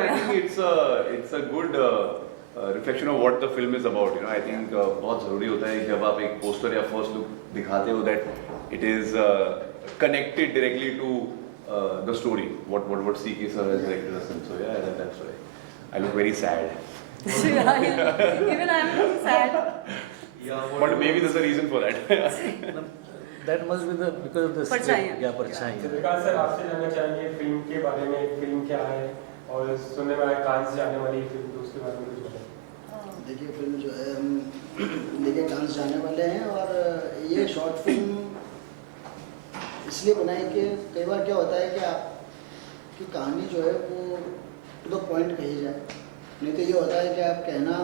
I think it's a good reflection of what the film is about. You know, I think बहुत ज़रूरी होता है जब आप एक poster या first look दिखाते हो that it is connected directly to the story. What C.K. sir has directed us in. So yeah, that's why I look very sad. Yeah, even I'm looking sad. But maybe there's a reason for that. That must be the because of the Parchhaiyan. script. Yeah, Parchhaiyan. Vikas sir आपसे जानना चाहेंगे film के बारे में, film क्या है और सुनने में आया कांस जाने वाली फिल्म, तो उसके बारे में कुछ बताएं। देखिए फिल्म जो है हम लेके कांस जाने वाले हैं और ये शॉर्ट फिल्म इसलिए बनाई कि कई बार क्या होता है कि आपकी कहानी जो है वो टू द पॉइंट कही जाए, नहीं तो ये होता है कि आप कहना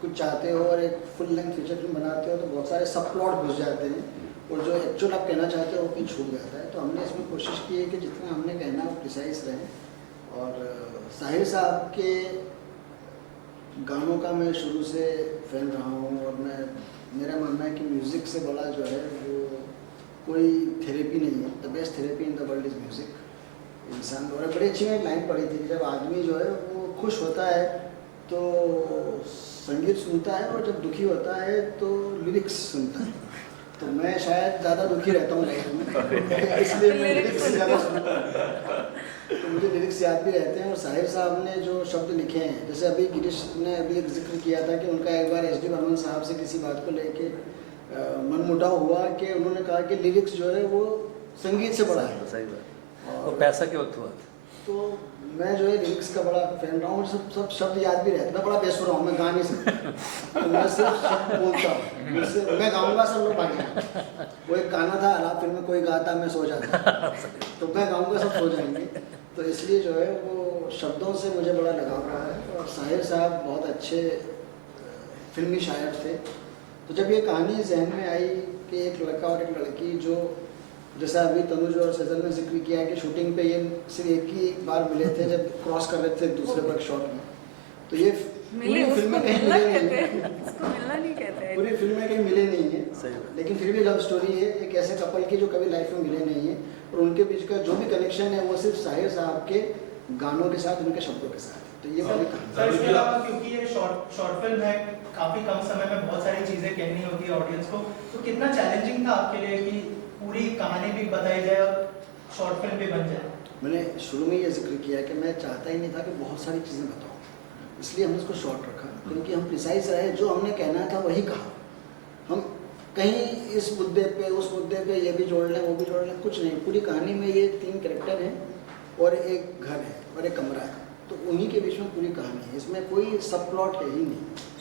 कुछ चाहते हो और एक फुल लेंथ फीचर फिल्म बनाते हो तो बहुत सारे सब प्लॉट घुस जाते हैं और जो एक्चुअल आप कहना चाहते हो वो कहीं छूट जाता है। तो हमने इसमें कोशिश की है कि जितना हमने कहना वो प्रिसाइज रहे। और साहिर साहब के गानों का मैं शुरू से फैन रहा हूँ और मेरा मानना है कि म्यूज़िक से बड़ा जो है वो कोई थेरेपी नहीं है। The best therapy in the world is music. इंसान और बड़ी अच्छी में एक लाइन पढ़ी थी कि जब आदमी जो है वो खुश होता है तो संगीत सुनता है और जब दुखी होता है तो लिरिक्स सुनता है। तो मैं शायद ज़्यादा दुखी रहता हूँ लाइफ में, इसलिए मैं लिरिक्स ज़्यादा सुनता हूँ। तो मुझे लिरिक्स याद भी रहते हैं। और साहिर साहब ने जो शब्द लिखे हैं, जैसे अभी गिरीश ने अभी एक जिक्र किया था कि उनका एक बार एस डी बर्मन साहब से किसी बात को लेके मनमुटाव हुआ कि उन्होंने कहा कि लिरिक्स जो है वो संगीत से बड़ा है। सही बात। और पैसा के वक्त हुआ था। तो मैं जो है लिरिक्स का बड़ा फैन रहा हूँ, सब शब्द याद भी रहते हैं। मैं बड़ा बेसुरा हूँ, मैं गा नहीं सकता, तो मैं सिर्फ शब्द बोलता हूँ। मैं गाऊंगा सब लोग भागेंगे। वो एक गाना था अलाप फिल्म में, कोई गाता मैं सो जाता, तो मैं गाऊंगा सब सो जाएंगे। तो इसलिए जो है वो शब्दों से मुझे बड़ा लगाव रहा है। और साहिर साहब बहुत अच्छे फिल्मी शायर थे। तो जब ये कहानी जहन में आई कि एक लड़का और एक लड़की जो, जैसा अभी तनुज और सजल ने जिक्र किया है कि शूटिंग पे ये सिर्फ एक ही बार मिले थे जब क्रॉस कर रहे थे एक दूसरे पर शॉट में, तो ये पूरी फिल्म में कहीं मिले नहीं है। इसको मिलना नहीं कहते हैं। पूरी फिल्म में कहीं मिले नहीं है, लेकिन फिर भी लव स्टोरी है एक ऐसे कपल की जो कभी लाइफ में मिले नहीं है और उनके बीच का जो भी कनेक्शन है वो सिर्फ साहिर साहब के गानों के साथ, उनके शब्दों के साथ। तो ये बड़ी सर इसके अलावा क्योंकि ये शॉर्ट फिल्म है, काफी कम समय में बहुत सारी चीजें कहनी होती है ऑडियंस को, तो कितना चैलेंजिंग था आपके लिए कि पूरी कहानी भी बताई जाए और शॉर्ट फिल्म भी बन जाए? मैंने शुरू में ये जिक्र किया कि मैं चाहता ही नहीं था कि बहुत सारी चीज़ें बताऊँ, इसलिए हमने इसको शॉर्ट रखा क्योंकि हम प्रिसाइज रहे, जो हमने कहना था वही कहा। हम कहीं इस मुद्दे पे उस मुद्दे पे ये भी जोड़ लें वो भी जोड़ लें, कुछ नहीं। पूरी कहानी में ये 3 कैरेक्टर हैं और एक घर है और एक कमरा है, तो उन्हीं के बीच में पूरी कहानी है। इसमें कोई सब प्लॉट है ही नहीं।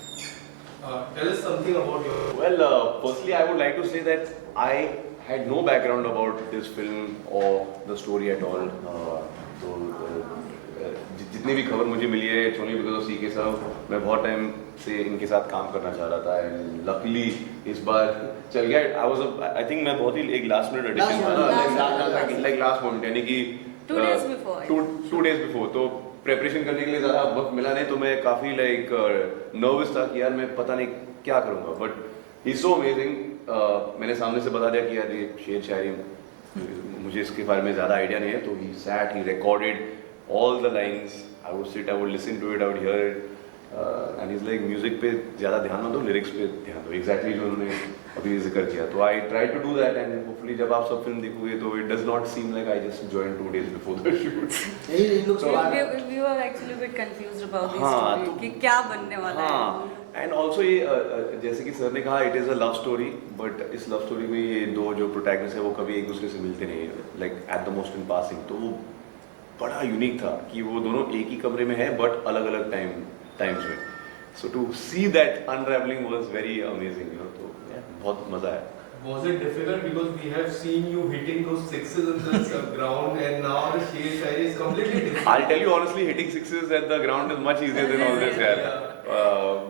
Tell us something about your. Well, firstly, I would like to say that I had no background about this film or the story at all. तो जितनी भी खबर मुझे मिली है, it's only because of C.K. साहब। मैं बहुत टाइम से इनके साथ काम करना चाह रहा था and luckily इस बार चल गया। I think मैं बहुत ही एक last minute addition था ना, like last moment, यानी कि 2 days before. 2 days before, तो प्रेपरेशन करने के लिए ज़्यादा वक्त मिला नहीं, तो मैं काफ़ी लाइक नर्वस था कि यार मैं पता नहीं क्या करूँगा। But he so amazing. मैंने सामने से बता दिया कि यार ये शेर शायरी मुझे इसके बारे में ज़्यादा आइडिया नहीं है, तो he sat, he recorded all the lines. I would sit, I would listen to it, I would hear it and is like music पे ज़्यादा ध्यान मत दो, लिरिक्स पे ध्यान दो। एग्जैक्टली जो उन्होंने अभी जिक्र किया, तो I try to do that and hopefully जब आप सब फिल्म देखोगे तो it does not seem like I just join 2 days before the shoot. We were actually a bit confused about this story कि क्या बनने वाला है। एंड ऑल्सो ये जैसे कि सर ने कहा it is a love story, but इस लव स्टोरी में ये दो जो प्रोटैगनिस्ट है वो कभी एक दूसरे से मिलते नहीं है, like at the most in passing. तो वो बड़ा यूनिक था कि वो दोनों एक ही कमरे में है बट अलग अलग टाइम्स में। So to see that unravelling was very amazing, you know. तो बहुत मजा आया। Was it difficult because we have seen you hitting those sixes in the ground and now the Sher Shayari is completely different? I'll tell you honestly, hitting sixes at the ground is much easier than all this, यार।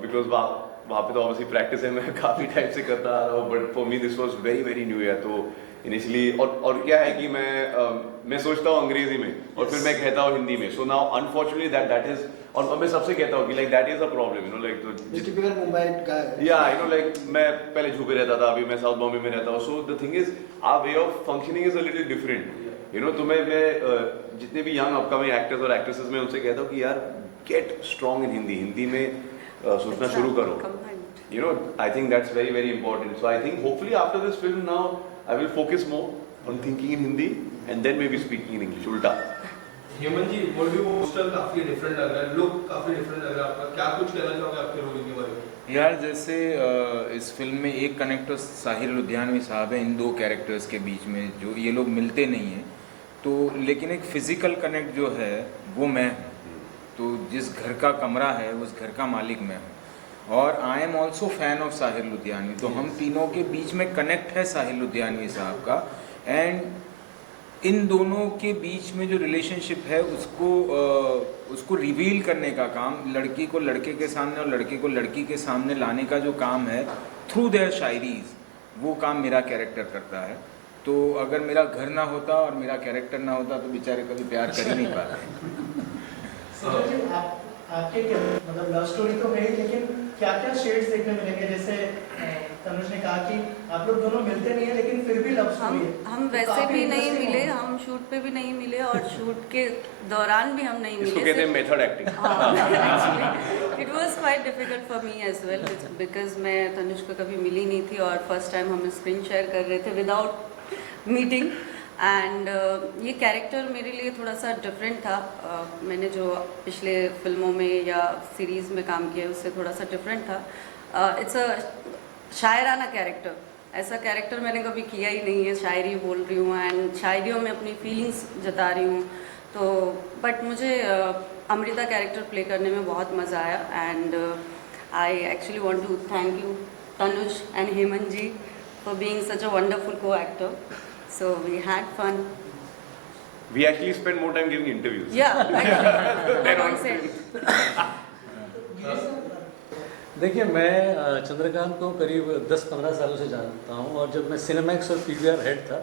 Because वहाँ पे तो obviously practice है, मैं काफ़ी time से करता आ रहा हूँ, but for me this was very very new यार। तो इनिशियली और क्या है कि मैं सोचता हूँ अंग्रेजी में और फिर मैं कहता हूँ हिंदी में। So now unfortunately that is, और मैं सबसे कहता हूँ कि like that is a problem, you know, like typical Mumbai का या यू नो, लाइक मैं पहले झुके रहता था, अभी मैं साउथ बॉम्बे में रहता हूँ। So the thing is our way of functioning is a little different. You know तुम्हें मैं जितने भी यंग अपकमिंग एक्टर्स और एक्ट्रेसेस में उनसे कहता हूँ कि यार गेट स्ट्रॉन्ग इन हिंदी में सोचना शुरू करो. You know, I think that's very, very important. So I think hopefully after this film now, I will focus more on thinking in Hindi and then maybe speaking in English. उल्टा. हेमंत जी, body poster काफी different लग रहा है, look काफी different लग रहा है आपका. क्या कुछ कहना चाहोगे आपके रोल के बारे में? यार जैसे इस फिल्म में एक कनेक्टर साहिर लुधियानवी साहब हैं इन दो कैरेक्टर्स के बीच में, जो ये लोग मिलते नहीं हैं तो, लेकिन एक फिजिकल कनेक्ट जो है वो मैं हूँ. तो जिस घर का कमरा है उस घर का मालिक मैं हूँ. और I am also fan of Sahir Ludhianvi. तो हम तीनों के बीच में कनेक्ट है साहिर लुधियानवी साहब का. एंड इन दोनों के बीच में जो रिलेशनशिप है उसको रिवील करने का काम, लड़की को लड़के के सामने और लड़के को लड़की के सामने लाने का जो काम है थ्रू देयर शायरीज, वो काम मेरा कैरेक्टर करता है. तो अगर मेरा घर ना होता और मेरा कैरेक्टर ना होता तो बेचारे कभी प्यार कर ही नहीं पाते. आपके मतलब लव स्टोरी तो है ही, लेकिन क्या क्या शेड्स देखने मिलेंगे? जैसे तनुज ने कहा कि आप लोग दोनों मिलते नहीं है लेकिन फिर भी लव स्टोरी है. हम वैसे भी नहीं मिले, हम शूट पे भी नहीं मिले और शूट के दौरान भी हम नहीं मिले. इसको कहते हैं method acting. It was quite difficult for me as well because मैं तनुज को कभी मिली नहीं थी और फर्स्ट टाइम हम स्क्रीन शेयर कर रहे थे विदाउट मीटिंग. एंड ये कैरेक्टर मेरे लिए थोड़ा सा डिफरेंट था. मैंने जो पिछले फिल्मों में या सीरीज़ में काम किया उससे थोड़ा सा डिफरेंट था. इट्स अ शायराना कैरेक्टर. ऐसा कैरेक्टर मैंने कभी किया ही नहीं है. शायरी बोल रही हूँ एंड शायरियों में अपनी फीलिंग्स जता रही हूँ. तो बट मुझे अमृता कैरेक्टर प्ले करने में बहुत मज़ा आया. And I actually want to thank you Tanuj and Hemant ji for being such a wonderful co actor. So we had fun. We actually spent more time giving interviews. Yeah, actually. Than on set. देखिए, मैं चंद्रकांत को करीब 10-15 सालों से जानता हूँ और जब मैं सिनेमैक्स और PVR हेड था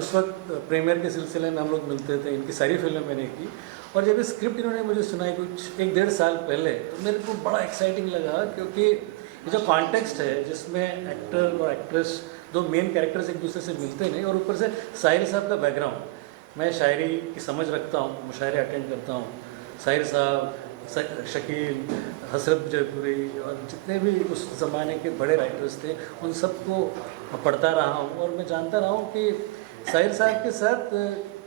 उस वक्त प्रीमियर के सिलसिले में हम लोग मिलते थे. इनकी सारी फिल्में मैंने की और जब ये स्क्रिप्ट इन्होंने मुझे सुनाई कुछ 1-1.5 साल पहले तो मेरे को बड़ा एक्साइटिंग लगा, क्योंकि ये जो कॉन्टेक्स्ट है जिसमें एक्टर और एक्ट्रेस दो मेन कैरेक्टर्स एक दूसरे से मिलते नहीं, और ऊपर से साहिर साहब का बैकग्राउंड, मैं शायरी की समझ रखता हूँ, मुशायरे अटेंड करता हूँ. साहिर साहब, शकील, हसरत जयपुरी और जितने भी उस ज़माने के बड़े राइटर्स थे उन सबको पढ़ता रहा हूँ और मैं जानता रहा हूँ कि साहिर साहब के साथ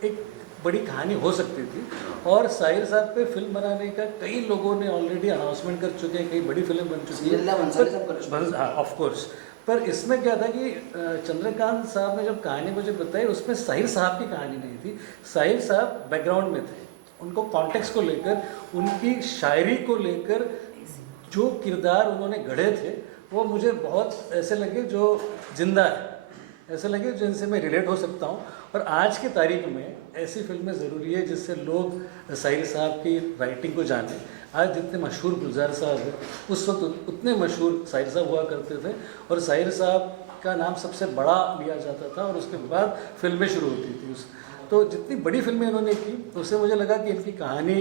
एक बड़ी कहानी हो सकती थी. और साहिर साहब पे फिल्म बनाने का कई लोगों ने ऑलरेडी अनाउंसमेंट कर चुके हैं, कई बड़ी फिल्म बन चुकी है. हाँ, ऑफ कोर्स. पर इसमें क्या था कि चंद्रकांत साहब ने जब कहानी मुझे बताई उसमें साहिर साहब की कहानी नहीं थी. साहिर साहब बैकग्राउंड में थे. उनको कॉन्टेक्स्ट को लेकर, उनकी शायरी को लेकर जो किरदार उन्होंने गढ़े थे वो मुझे बहुत ऐसे लगे जो जिंदा है, ऐसे लगे जिनसे मैं रिलेट हो सकता हूँ. और आज की तारीख में ऐसी फिल्में ज़रूरी है जिससे लोग साहिर साहब की राइटिंग को जानें. आज जितने मशहूर गुलजार साहब हैं उस वक्त उतने मशहूर साहिर साहब हुआ करते थे और साहिर साहब का नाम सबसे बड़ा लिया जाता था और उसके बाद फिल्में शुरू होती थी. तो जितनी बड़ी फिल्में इन्होंने की उससे मुझे लगा कि इनकी कहानी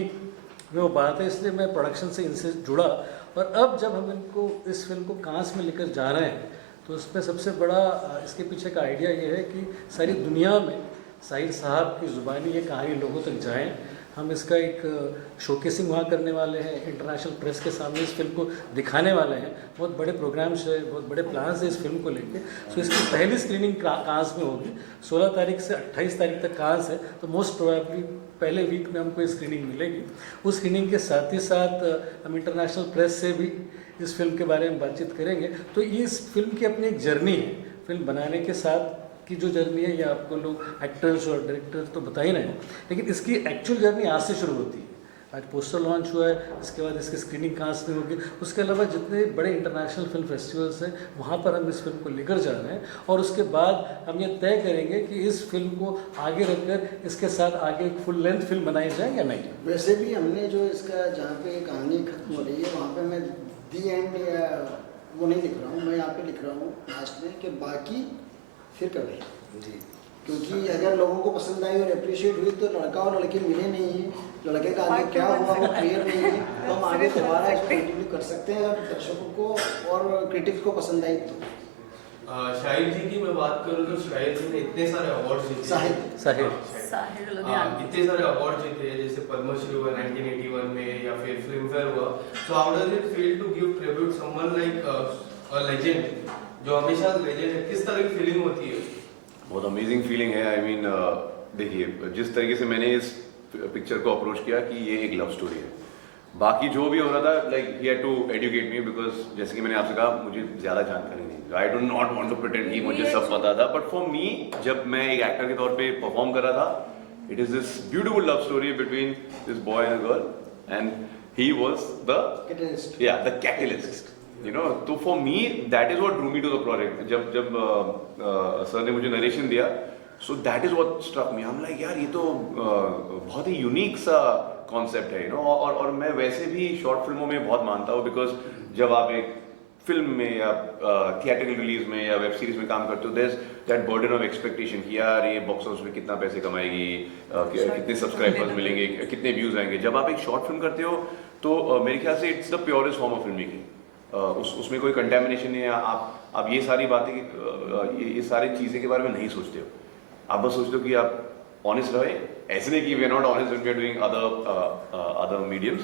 में वो बात है, इसलिए मैं प्रोडक्शन से इनसे जुड़ा. और अब जब हम इनको इस फिल्म को कांस में लेकर जा रहे हैं तो उसमें सबसे बड़ा इसके पीछे का आइडिया ये है कि सारी दुनिया में साहिर साहब की ज़ुबानी ये कहानी लोगों तक जाएं. हम इसका एक शोकेसिंग वहाँ करने वाले हैं, इंटरनेशनल प्रेस के सामने इस फिल्म को दिखाने वाले हैं. बहुत बड़े प्रोग्राम्स है, बहुत बड़े प्लान्स है इस फिल्म को लेके. सो इसकी पहली स्क्रीनिंग कांस में होगी. 16 तारीख से 28 तारीख तक कांस है, तो मोस्ट प्रोबेबली पहले वीक में हमको स्क्रीनिंग मिलेगी. उस स्क्रीनिंग के साथ ही साथ हम इंटरनेशनल प्रेस से भी इस फिल्म के बारे में बातचीत करेंगे. तो इस फिल्म की अपनी एक जर्नी है. फिल्म बनाने के साथ की जो जर्नी है ये आपको लोग एक्टर्स और डायरेक्टर्स तो बता ही रहे हैं, लेकिन इसकी एक्चुअल जर्नी आज से शुरू होती है. आज पोस्टर लॉन्च हुआ है, इसके बाद इसकी स्क्रीनिंग कांस में होगी. उसके अलावा जितने बड़े इंटरनेशनल फिल्म फेस्टिवल्स हैं वहाँ पर हम इस फिल्म को लेकर जा रहे हैं. और उसके बाद हम ये तय करेंगे कि इस फिल्म को आगे रखकर इसके साथ आगे एक फुल लेंथ फिल्म बनाई जाए या नहीं. वैसे भी हमने जो इसका जहाँ पे कहानी खत्म हो रही है वहाँ पे मैं दी एंड वो नहीं लिख रहा हूँ, मैं यहाँ पे लिख रहा हूँ लास्ट में कि बाकी फिर कभी. क्योंकि अगर लोगों को पसंद आई और अप्रिशिएट हुई तो लड़का और लड़की मिले नहीं है, लड़के का आगे क्या हुआ वो क्लियर नहीं है, तो हम आगे दोबारा इसको कंटिन्यू कर सकते हैं अगर दर्शकों को और क्रिटिक्स को पसंद आई तो. शाहिद जी की मैं बात करूँ तो शाहिद जी ने इतने सारे अवार्ड जीते। साहिल। साहिल। साहिर हाँ, लुधियानवी। इतने सारे अवार्ड जीते हैं, जैसे पद्मश्री हुआ 1981 में या फिर फिल्म फेयर हुआ। So how does it feel to give tribute someone like a legend जो हमेशा लेजेंड है? किस तरह की फीलिंग होती है? बहुत अमेजिंग फीलिंग है। आई मीन देखिए, जिस तरीके से मैंने इस पिक्चर को अप्रोच किया कि ये एक लव स्टोरी है, बाकी जो भी हो रहा था like he had to educate me, because जैसे कि मैंने आपसे कहा मुझे ज़्यादा जानकारी नहीं, I do not want to pretend कि मुझे सब पता था, बट फॉर मी जब मैं एक एक्टर के तौर पे परफॉर्म कर रहा था, it is this beautiful love story between this boy and girl and he was the Catalyst. The catalyst, you know. तो for me that is what drew me to the project. जब sir ने मुझे narration दिया, so that is what struck me. हम like यार ये तो बहुत ही यूनिक सा कॉन्सेप्ट है, यू नो। और मैं वैसे भी शॉर्ट फिल्मों में बहुत मानता हूँ, बिकॉज जब आप एक फिल्म में या थिएट्रिकल रिलीज में या वेब सीरीज में काम करते हो, there is that burden of expectation कि यार ये बॉक्स ऑफिस में कितना पैसे कमाएगी, कितने सब्सक्राइबर्स मिलेंगे, कितने व्यूज आएंगे। जब आप एक शॉर्ट फिल्म करते हो तो मेरे ख्याल से it's the purest form of film making. उसमें कोई कंटेमिनेशन नहीं है। आप ये सारी बातें ये सारी चीज़ें के बारे में नहीं सोचते हो, आप बस सोचते हो कि आप ऑनेस्ट रहे। ऐसे नहीं कि we are not honest when we are doing other mediums,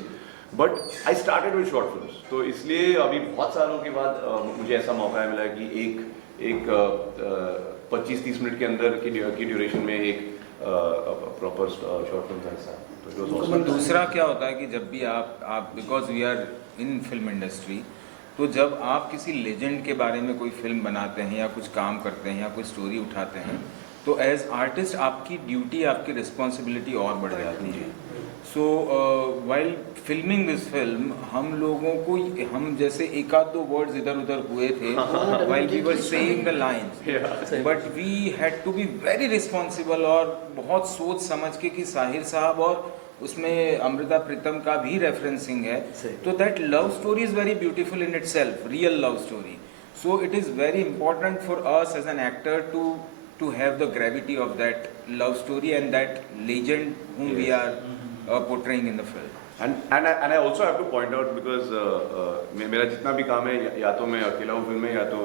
but I started with short films. तो इसलिए अभी बहुत सालों के बाद मुझे ऐसा मौका मिला कि एक 25-30 मिनट के अंदर की ड्यूरेशन में एक प्रॉपर शॉर्ट फिल्म का हिस्सा। तो it was awesome. दूसरा क्या होता है कि जब भी आप because we are in film industry, तो जब आप किसी लेजेंड के बारे में कोई फिल्म बनाते हैं या कुछ काम करते हैं या कोई स्टोरी उठाते हैं, तो एज आर्टिस्ट आपकी ड्यूटी, आपकी रिस्पॉन्सिबिलिटी और बढ़ जाती है। So while filming this film हम जैसे एक आध दो वर्ड्स इधर उधर हुए थे while we were saying the lines, but we had to be very responsible और बहुत सोच समझ के कि साहिर साहब और उसमें अमृता प्रीतम का भी रेफरेंसिंग है, तो that love story is very beautiful in itself, real love story. So it is very important for us as an actor to have the gravity of that love story and that legend whom we are portraying in the film. And I also have to point out because मेरा जितना भी काम है, या तो मैं अकेला हूँ फिल्म में या तो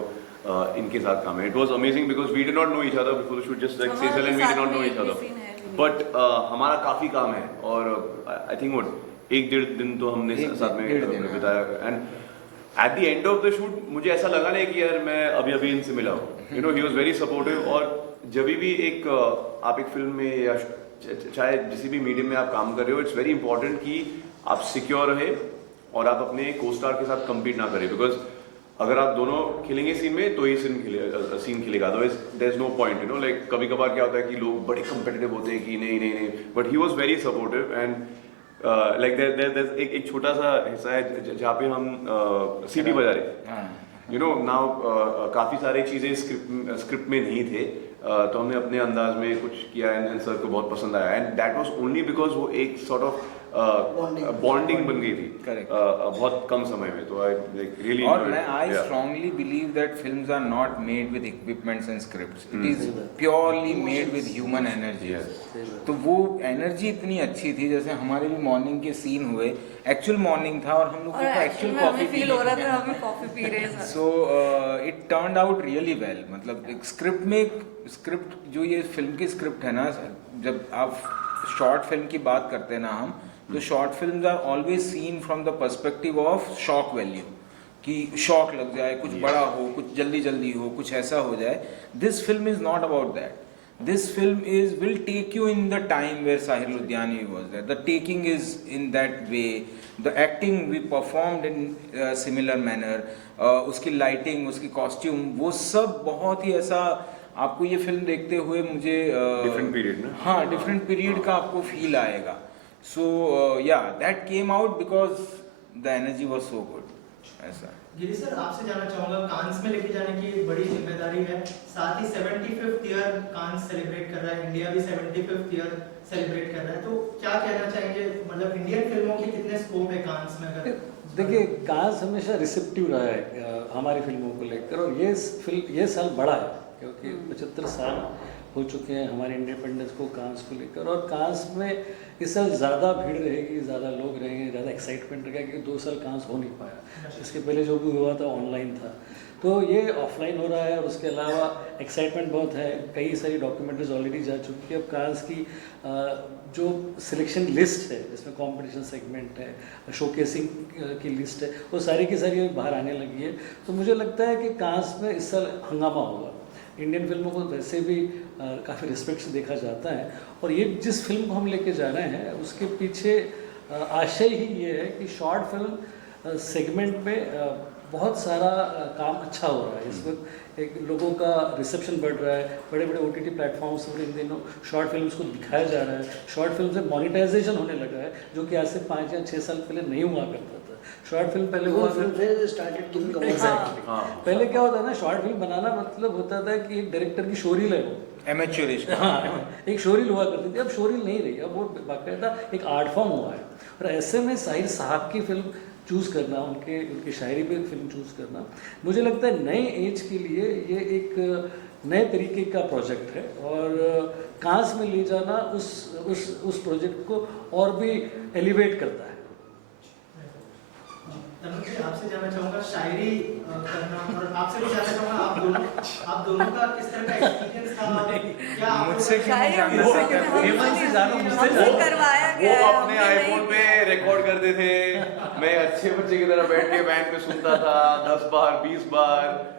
इनके साथ काम है। It was amazing because we did not know each other before the shoot, just like Sejal and we did not know each other. But हमारा काफी काम है और I think what 1-1.5 दिन तो हमने साथ में बिताया। And at the end of the shoot मुझे ऐसा लगा नहीं कि यार मैं अभी इनसे मिला हूँ, you know, he was very supportive। और जब भी आप एक फिल्म में या चाहे किसी भी मीडियम में आप काम कर रहे हो, इट्स वेरी इंपॉर्टेंट कि आप सिक्योर रहे और आप अपने को स्टार के साथ कम्पीट ना करें, बिकॉज अगर आप दोनों खेलेंगे सीन में तो ये सीन खिलेगा, otherwise there is no point, you know. Like कभी कभार क्या होता है कि लोग बड़े कम्पिटिटिव होते हैं कि नहीं, but he was very supportive. And like there एक छोटा सा हिस्सा है जहाँ पे हम सीटी बजा रहे, यू नो। नाउ काफ़ी सारी चीज़ें स्क्रिप्ट में नहीं थे, तो हमने अपने अंदाज में कुछ किया एंड सर को बहुत पसंद आया। And that was only because वो एक सॉर्ट ऑफ बॉन्डिंग बन गई थी बहुत कम समय में। तो आई लाइक रियली, और I strongly believe that films are not made with equipments and scripts, it is purely made with human energy. तो वो एनर्जी इतनी अच्छी थी, जैसे हमारे भी मॉर्निंग के सीन हुए, एक्चुअल मॉर्निंग था और हम लोग को एक्चुअल कॉफी फील हो रहा था, हमें कॉफी पी रहे हैं। So it turned out really well. मतलब एक स्क्रिप्ट जो ये फिल्म की स्क्रिप्ट है ना, जब आप शॉर्ट फिल्म की बात करते हैं ना हम, तो short films are always seen from the perspective of shock value, कि शॉक लग जाए, कुछ बड़ा हो, कुछ जल्दी हो, कुछ ऐसा हो जाए। This film is not about that. This film will take you in the time where Sahir Ludhianvi was there. The taking is in that way. The acting we performed in similar manner. उसकी lighting, उसकी costume, वो सब बहुत ही ऐसा, आपको ये film देखते हुए मुझे डिफरेंट पीरियड ना, हाँ डिफरेंट पीरियड का आपको फील आएगा। सो या that came out because the energy was so good. ऐसा गिरी सर, आपसे जानना चाहूंगा, कांस में लेके जाने की बड़ी जिम्मेदारी है, साथ ही 75th ईयर कांस सेलिब्रेट कर रहा है, इंडिया भी 75th ईयर सेलिब्रेट कर रहा है, तो क्या कहना चाहेंगे, मतलब इंडियन फिल्मों के कितने स्कोप है कांस में? अगर देखिए, कांस हमेशा रिसेप्टिव रहा है हमारी फिल्मों को लेकर, और ये साल बड़ा है क्योंकि 75 साल हो चुके हैं हमारे इंडिपेंडेंस को कांस को लेकर, और कांस में इस साल ज़्यादा भीड़ रहेगी, ज़्यादा लोग रहेंगे, ज़्यादा एक्साइटमेंट रखा कि 2 साल कांस हो नहीं पाया, इसके पहले जो भी हुआ था ऑनलाइन था, तो ये ऑफलाइन हो रहा है। और उसके अलावा एक्साइटमेंट बहुत है, कई सारी डॉक्यूमेंट्रीज ऑलरेडी जा चुकी है। अब कांस की जो सिलेक्शन लिस्ट है जिसमें कंपटीशन सेगमेंट है, शोकेसिंग की लिस्ट है, वो सारी की सारी बाहर आने लगी है। तो मुझे लगता है कि कांस में इस साल हंगामा होगा। इंडियन फिल्मों को वैसे भी काफ़ी रिस्पेक्ट से देखा जाता है, और ये जिस फिल्म को हम लेके जा रहे हैं उसके पीछे आशय ही ये है कि शॉर्ट फिल्म सेगमेंट में बहुत सारा काम अच्छा हो रहा है इस वक्त। एक लोगों का रिसेप्शन बढ़ रहा है, बड़े बड़े OTT प्लेटफॉर्म्स पर इन दिनों शॉर्ट फिल्म्स को दिखाया जा रहा है। शॉर्ट फिल्म से मोनेटाइजेशन होने लगा है, जो कि आज से 5 या 6 साल पहले नहीं हुआ करता था। शॉर्ट फिल्म पहले हुआ एग्जैक्टली। पहले क्या होता है ना, शॉर्ट फिल्म बनाना मतलब होता था कि एक डायरेक्टर की शोरील है वो, एमेच्योरिस्ट। हाँ, एक शोरील हुआ करती थी। अब शोरील नहीं रही, अब वो बाकायदा एक आर्ट फॉर्म हुआ है। और ऐसे में साहिर साहब की फिल्म चूज़ करना, उनकी शायरी पे फिल्म चूज़ करना, मुझे लगता है नए एज के लिए ये एक नए तरीके का प्रोजेक्ट है। और कांस में ले जाना उस प्रोजेक्ट को और भी एलिवेट करता है। तनुज जी, आपसे जानना चाहूँगा शायरी करना, और आपसे भी जानना चाहूँगा आप दोनों का किस तरह का एक्सपीरियंस था? क्या आप मुझसे क्यों शायरी जानना मुझसे चाहते क्यों- हैं? हेमंत से जानो, मुझसे हमसे जानो। करवाया वो गया है, अपने हमने आईफोन नहीं- पे रिकॉर्ड करते थे, मैं अच्छे बच्चे की तरह बैठ के बैंक पे सुनता था 10 बार 20 बार,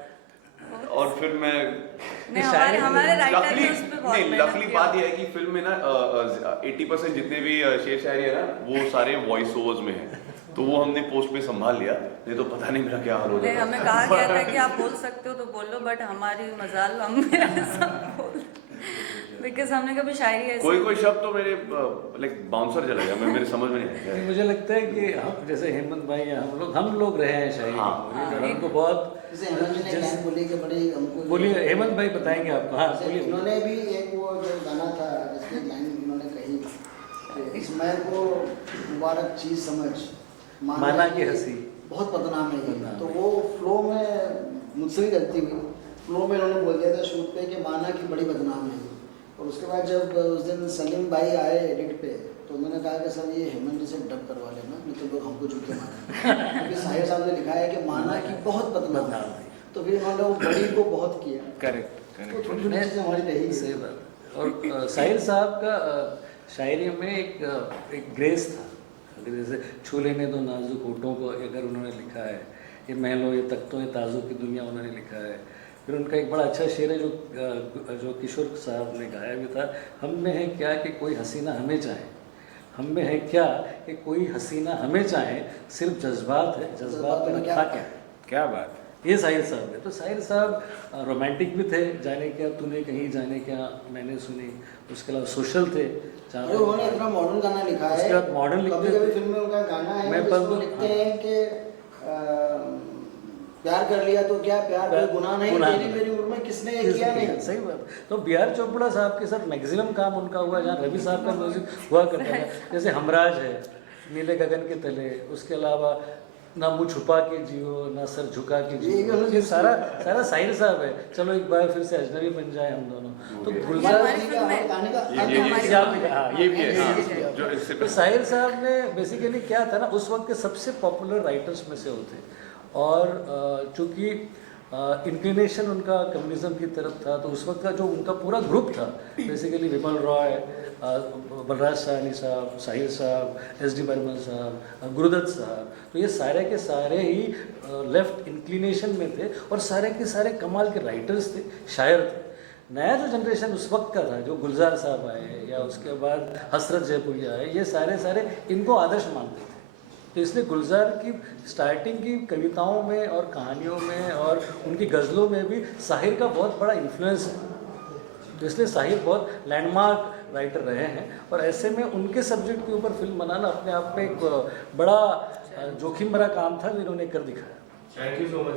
और फिर मैं नहीं, हमारे राइटर ने उस पे बहुत मेहनत लकली किया। बात यह है कि फिल्म में ना 80% जितने भी शेर शायरी है ना, वो सारे वॉइस ओवर्स में है, तो वो हमने पोस्ट पे संभाल लिया, नहीं तो पता नहीं मेरा क्या हाल हो नहीं, जाता। हमें कहा गया था कि आप बोल सकते हो तो बोल लो, बट हमारी मजाल हम बिकॉज हमने कभी शायरी ऐसे कोई शब्द तो मेरे लाइक बाउंसर चला गया, मेरे समझ में नहीं आया। मुझे लगता है कि हम जैसे हेमंत भाई या हम लोग रहे हैं शायरी हाँ। और हमको बहुत जैसे हेमंत जी ने लाइन बोली कि बड़ी हमको, बोलिए हेमंत भाई बताएंगे आपको। हाँ जैसे बोलिए। उन्होंने भी एक वो जो गाना था जिसकी लाइन उन्होंने कही कि इसमें को मुबारक चीज समझ माना की हंसी बहुत बदनाम है ये। बदनाम तो है। वो फ्लो में मुझसे भी गलती हुई, फ्लो में उन्होंने बोल दिया था शूट पे कि माना की बड़ी बदनाम है ये। और उसके बाद जब उस दिन सलीम भाई आए एडिट पे, तो उन्होंने कहा कि सर ये हेमंत जी से डब करवा लेना, नहीं तो लोग हमको झूठे मारेंगे, क्योंकि साहिर साहब ने लिखा है कि माना की बहुत बदनाम है। तो फिर उन्होंने वो बड़ी को बहुत किया। करेक्ट तो करेक्ट। छोटी छोटी चीज़ें हमारी रही। सही बात। और साहिर साहब का शायरी में एक ग्रेस था। अगर जैसे छू लेने दो नाजुक होठों को, अगर उन्होंने लिखा है, ये महलों ये तख्तों ये ताजों की दुनिया उन्होंने लिखा है। फिर उनका एक बड़ा अच्छा शेर है जो किशोर साहब ने गाया भी था, हम में है क्या कि कोई हसीना हमें चाहे, हम में है क्या कि कोई हसीना हमें चाहे, सिर्फ जज्बात है, जज्बात में रखा क्या है। क्या बात। ये साहिर साहब है। तो साहिर साहब रोमांटिक भी थे, जाने क्या तूने कहीं जाने क्या मैंने सुनी, उसके अलावा सोशल थे। अरे उन्होंने इतना मॉडर्न गाना लिखा है, उसके बाद मॉडर्न लिखते कभी-कभी थे। फिल्म में उनका गाना है मैं जिसमें पर- लिखते हैं कि प्यार कर लिया तो क्या, प्यार कोई गुनाह नहीं, गुनाह तेरी नहीं। मेरी उम्र में किसने ये किया नहीं। सही बात। तो B.R. चोपड़ा साहब के साथ मैक्सिमम काम उनका हुआ, जहाँ रवि साहब का म्यूजिक हुआ करता था। जैसे हमराज है, नीले गगन के तले, उसके अलावा ना मुँह छुपा के जियो ना सर झुका के ये भी जियो, हमने ये सारा साहिर साहब है। चलो एक बार फिर से अजनबी बन जाए हम दोनों। तो गुलजार हमारे गाने का गाने का ये- अर्थ ये- हमारे ये- सामने है। ये भी है, ये- हाँ, ये- जो इससे तो साहिर साहब ने बेसिकली क्या था ना, उस वक्त के सबसे पॉपुलर राइटर्स में से होते, और चूँकि इंक्लिनेशन उनका कम्युनिज्म की तरफ था, तो उस वक्त का जो उनका पूरा ग्रुप था, बेसिकली विमल रॉय, बलराज साहनी साहब, साहिर साहब, S.D. बर्मन साहब, गुरुदत्त साहब, तो ये सारे के सारे ही लेफ्ट इंक्लिनेशन में थे, और सारे के सारे कमाल के राइटर्स थे, शायर थे। नया जो जनरेशन उस वक्त का था, जो गुलजार साहब आए या उसके बाद हसरत जयपुरिया आए, ये सारे इनको आदर्श मानते थे। तो इसलिए गुलजार की स्टार्टिंग की कविताओं में और कहानियों में और उनकी गज़लों में भी साहिर का बहुत बड़ा इन्फ्लुएंस है। तो इसलिए साहिर बहुत लैंडमार्क राइटर रहे हैं, और ऐसे में उनके सब्जेक्ट के ऊपर फिल्म बनाना अपने आप में एक बड़ा जोखिम भरा काम था, जिन्होंने कर दिखाया। Thank you so much.